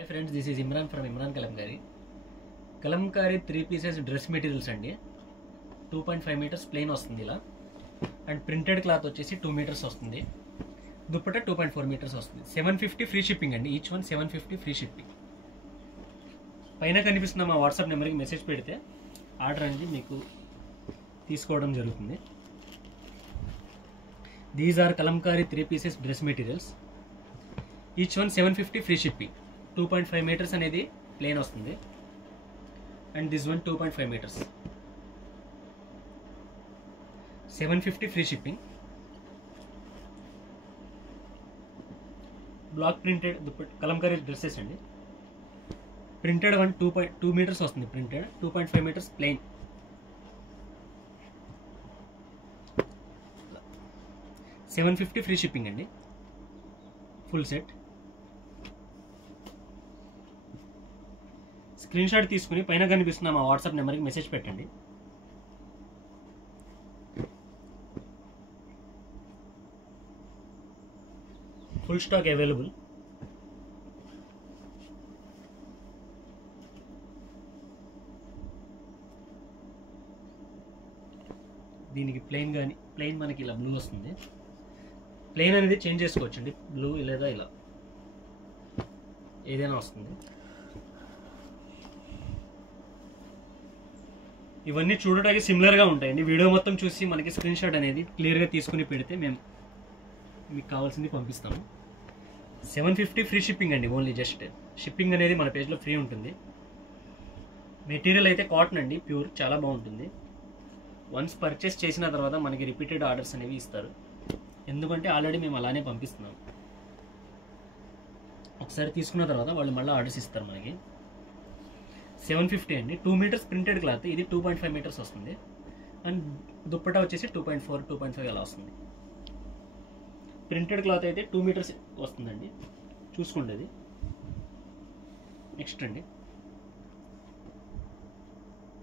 Hi friends, this is Imran from Imran Kalamkari. Kalamkari 3 pieces dress materials అండి. 2.5 meters plain వస్తుంది ఇలా. And printed cloth వచ్చేసి 2 meters వస్తుంది. Dupatta 2.4 meters వస్తుంది. 750 free shipping అండి. Each one 750 free shipping. పైన కనిపిస్తున్న మా వాట్సాప్ నెంబర్కి మెసేజ్ పెడితే ఆర్డర్ అనేది మీకు తీసుకోవడం జరుగుతుంది. These are Kalamkari 3 pieces dress materials. Each one 750 free shipping. 2.5 meters అనేది ప్లేన్ వస్తుంది. And this one 2.5 meters. 750 free shipping. Block printed Kalamkari dresses అండి. ప్రింటెడ్ వన్ 2 meters వస్తుంది. Printed 2.5 meters plain. $750 free shipping అండి. Full set. స్క్రీన్ షాట్ తీసుకుని పైన కనిపిస్తున్న మా WhatsApp నెంబర్కి మెసేజ్ పెట్టండి. Full stock available. దీనికి ప్లెయిన్ మనకి ఇలా బ్లూ వస్తుంది. ప్లెయిన్ అనేది చేంజ్ చేసుకోవచ్చండి. బ్లూ లేదా ఇలా ఏదైనా వస్తుంది. ఇవన్నీ చూడడానికి సిమిలర్గా ఉంటాయండి. వీడియో మొత్తం చూసి మనకి స్క్రీన్ షాట్ అనేది క్లియర్గా తీసుకుని పెడితే మేము మీకు కావాల్సింది పంపిస్తాము. 750 ఫ్రీ షిప్పింగ్ అండి. ఓన్లీ జస్ట్ షిప్పింగ్ అనేది మన పేజ్లో ఫ్రీ ఉంటుంది. మెటీరియల్ అయితే కాటన్ అండి, ప్యూర్, చాలా బాగుంటుంది. వన్స్ పర్చేస్ చేసిన తర్వాత మనకి రిపీటెడ్ ఆర్డర్స్ అనేవి ఇస్తారు. ఎందుకంటే ఆల్రెడీ మేము అలానే పంపిస్తున్నాం. ఒకసారి తీసుకున్న తర్వాత వాళ్ళు మళ్ళీ ఆర్డర్స్ ఇస్తారు మనకి. 750 అండి. 2 meters ప్రింటెడ్ క్లాత్. ఇది 2.5 meters వస్తుంది. అండ్ దుప్పటా వచ్చేసి 2.4, 2.5 అలా వస్తుంది. ప్రింటెడ్ క్లాత్ అయితే 2 meters వస్తుందండి. చూసుకోండి అది. నెక్స్ట్ అండి,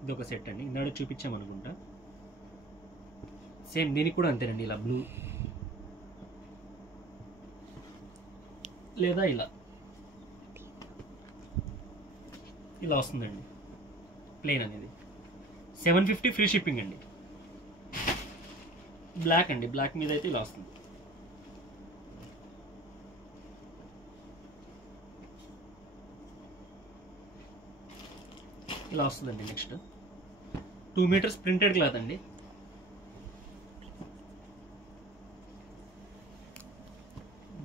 ఇది ఒక సెట్ అండి. ఇందాక చూపించామనుకుంటా. సేమ్ దీనికి కూడా అంతేనండి. ఇలా బ్లూ లేదా ఇలా వస్తుందండి ప్లెయిన్ అనేది. 750 ఫ్రీ షిప్పింగ్ అండి. బ్లాక్ అండి. బ్లాక్ మీద అయితే ఇలా వస్తుంది. ఇలా వస్తుందండి. నెక్స్ట్ 2 meters ప్రింటెడ్ క్లాత్ అండి.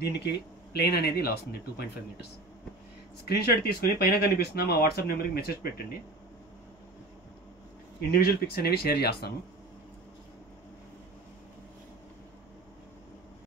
దీనికి ప్లెయిన్ అనేది ఇలా వస్తుంది. 2.5 meters. స్క్రీన్ షాట్ తీసుకుని పైన కనిపిస్తున్న మా వాట్సాప్ నెంబర్కి మెసేజ్ పెట్టండి. ఇండివిజువల్ పిక్స్ అనేవి షేర్ చేస్తాము.